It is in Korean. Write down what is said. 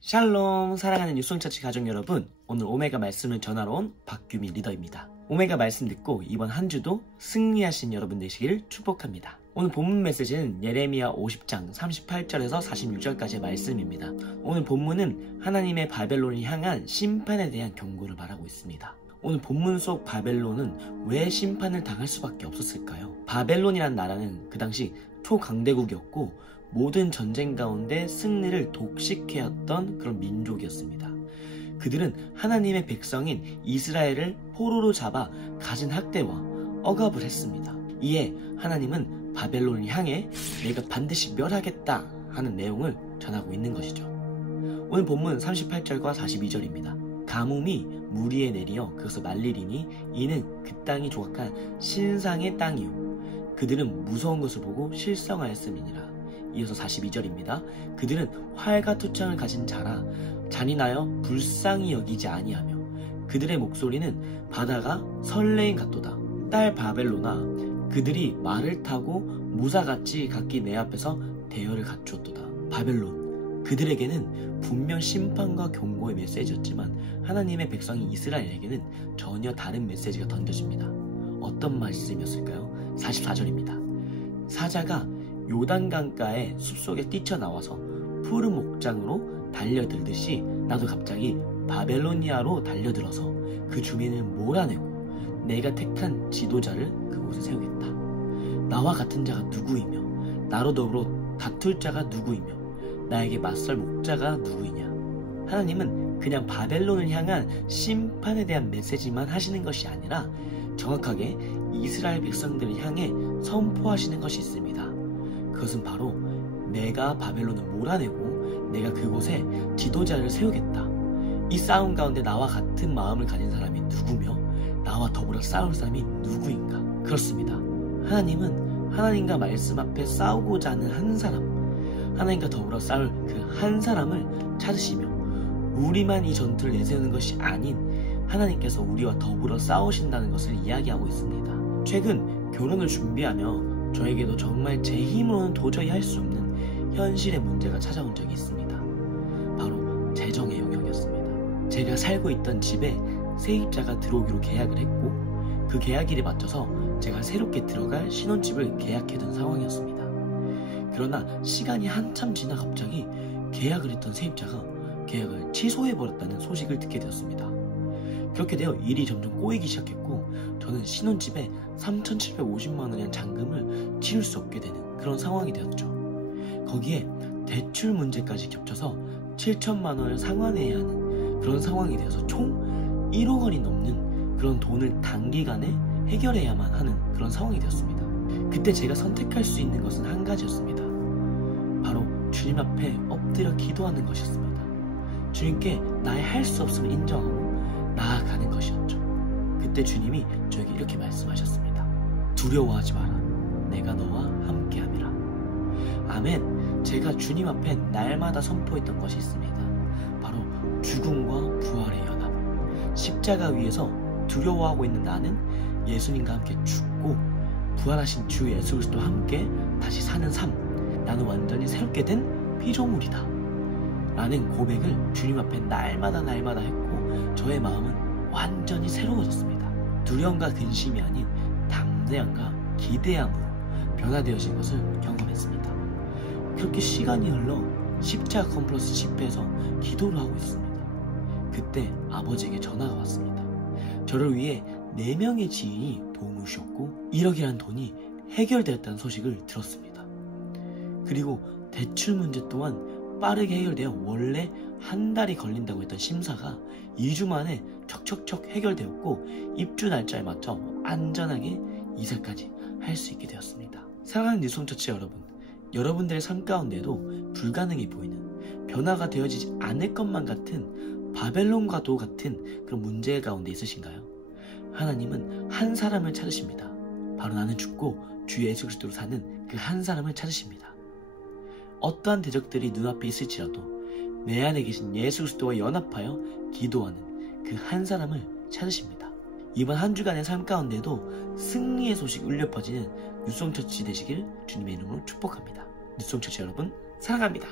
샬롬, 사랑하는 뉴송처치 가족 여러분, 오늘 오메가 말씀을 전하러 온 박규민 리더입니다. 오메가 말씀 듣고 이번 한 주도 승리하신 여러분 되시길 축복합니다. 오늘 본문 메시지는 예레미야 50장 38절에서 46절까지의 말씀입니다. 오늘 본문은 하나님의 바벨론을 향한 심판에 대한 경고를 말하고 있습니다. 오늘 본문 속 바벨론은 왜 심판을 당할 수밖에 없었을까요? 바벨론이란 나라는 그 당시 초강대국이었고 모든 전쟁 가운데 승리를 독식해왔던 그런 민족이었습니다. 그들은 하나님의 백성인 이스라엘을 포로로 잡아 가진 학대와 억압을 했습니다. 이에 하나님은 바벨론을 향해 내가 반드시 멸하겠다 하는 내용을 전하고 있는 것이죠. 오늘 본문 38절과 42절입니다. 가뭄이 물 위에 내리어 그것을 말리리니 이는 그 땅이 조각한 신상의 땅이요 그들은 무서운 것을 보고 실성하였음이니라. 이어서 42절입니다. 그들은 활과 투창을 가진 자라 잔인하여 불쌍히 여기지 아니하며 그들의 목소리는 바다가 설레임 같도다. 딸 바벨로나 그들이 말을 타고 무사같이 각기 내 앞에서 대열을 갖추었도다. 바벨론, 그들에게는 분명 심판과 경고의 메시지였지만 하나님의 백성인 이스라엘에게는 전혀 다른 메시지가 던져집니다. 어떤 말씀이었을까요? 44절입니다. 사자가 요단강가의 숲속에 뛰쳐나와서 푸른 목장으로 달려들듯이 나도 갑자기 바벨로니아로 달려들어서 그 주민을 몰아내고 내가 택한 지도자를 그곳에 세우겠다. 나와 같은 자가 누구이며 나로 더불어 다툴 자가 누구이며 나에게 맞설 목자가 누구이냐. 하나님은 그냥 바벨론을 향한 심판에 대한 메시지만 하시는 것이 아니라 정확하게 이스라엘 백성들을 향해 선포하시는 것이 있습니다. 그것은 바로 내가 바벨론을 몰아내고 내가 그곳에 지도자를 세우겠다. 이 싸움 가운데 나와 같은 마음을 가진 사람이 누구며 나와 더불어 싸울 사람이 누구인가? 그렇습니다. 하나님은 하나님과 말씀 앞에 싸우고자 하는 한 사람, 하나님과 더불어 싸울 그 한 사람을 찾으시며 우리만 이 전투를 내세우는 것이 아닌 하나님께서 우리와 더불어 싸우신다는 것을 이야기하고 있습니다. 최근 결혼을 준비하며 저에게도 정말 제 힘으로는 도저히 할 수 없는 현실의 문제가 찾아온 적이 있습니다. 바로 재정의 영역이었습니다. 제가 살고 있던 집에 세입자가 들어오기로 계약을 했고 그 계약일에 맞춰서 제가 새롭게 들어갈 신혼집을 계약해둔 상황이었습니다. 그러나 시간이 한참 지나 갑자기 계약을 했던 세입자가 계약을 취소해버렸다는 소식을 듣게 되었습니다. 그렇게 되어 일이 점점 꼬이기 시작했고 저는 신혼집에 3,750만 원이라는 잔금을 치를 수 없게 되는 그런 상황이 되었죠. 거기에 대출 문제까지 겹쳐서 7천만 원을 상환해야 하는 그런 상황이 되어서 총 1억 원이 넘는 그런 돈을 단기간에 해결해야만 하는 그런 상황이 되었습니다. 그때 제가 선택할 수 있는 것은 한 가지였습니다. 바로 주님 앞에 엎드려 기도하는 것이었습니다. 주님께 나의 할 수 없음을 인정하고 나아가는 것이었죠. 그때 주님이 저에게 이렇게 말씀하셨습니다. 두려워하지 마라. 내가 너와 함께함이라. 아멘. 제가 주님 앞에 날마다 선포했던 것이 있습니다. 바로 죽음과 부활의 연합. 십자가 위에서 두려워하고 있는 나는 예수님과 함께 죽고 부활하신 주 예수 그리스도와 함께 다시 사는 삶. 나는 완전히 새롭게 된 피조물이다. 라는 고백을 주님 앞에 날마다 했고 저의 마음은 완전히 새로워졌습니다. 두려움과 근심이 아닌 담대함과 기대함으로 변화되어진 것을 경험했습니다. 그렇게 시간이 흘러 십자가 컴플러스 집회에서 기도를 하고 있습니다. 그때 아버지에게 전화가 왔습니다. 저를 위해 4명의 지인이 도움을 주셨고 1억이라는 돈이 해결되었다는 소식을 들었습니다. 그리고 대출 문제 또한 빠르게 해결되어 원래 한 달이 걸린다고 했던 심사가 2주 만에 척척척 해결되었고 입주 날짜에 맞춰 안전하게 이사까지 할 수 있게 되었습니다. 사랑하는 뉴송처치 여러분, 여러분들의 삶 가운데도 불가능해 보이는 변화가 되어지지 않을 것만 같은 바벨론과도 같은 그런 문제 가운데 있으신가요? 하나님은 한 사람을 찾으십니다. 바로 나는 죽고 주 예수 그리스도로 사는 그 한 사람을 찾으십니다. 어떠한 대적들이 눈앞에 있을지라도 내 안에 계신 예수 그리스도와 연합하여 기도하는 그 한 사람을 찾으십니다. 이번 한 주간의 삶 가운데도 승리의 소식 울려 퍼지는 뉴송처치 되시길 주님의 이름으로 축복합니다. 뉴송처치 여러분 사랑합니다.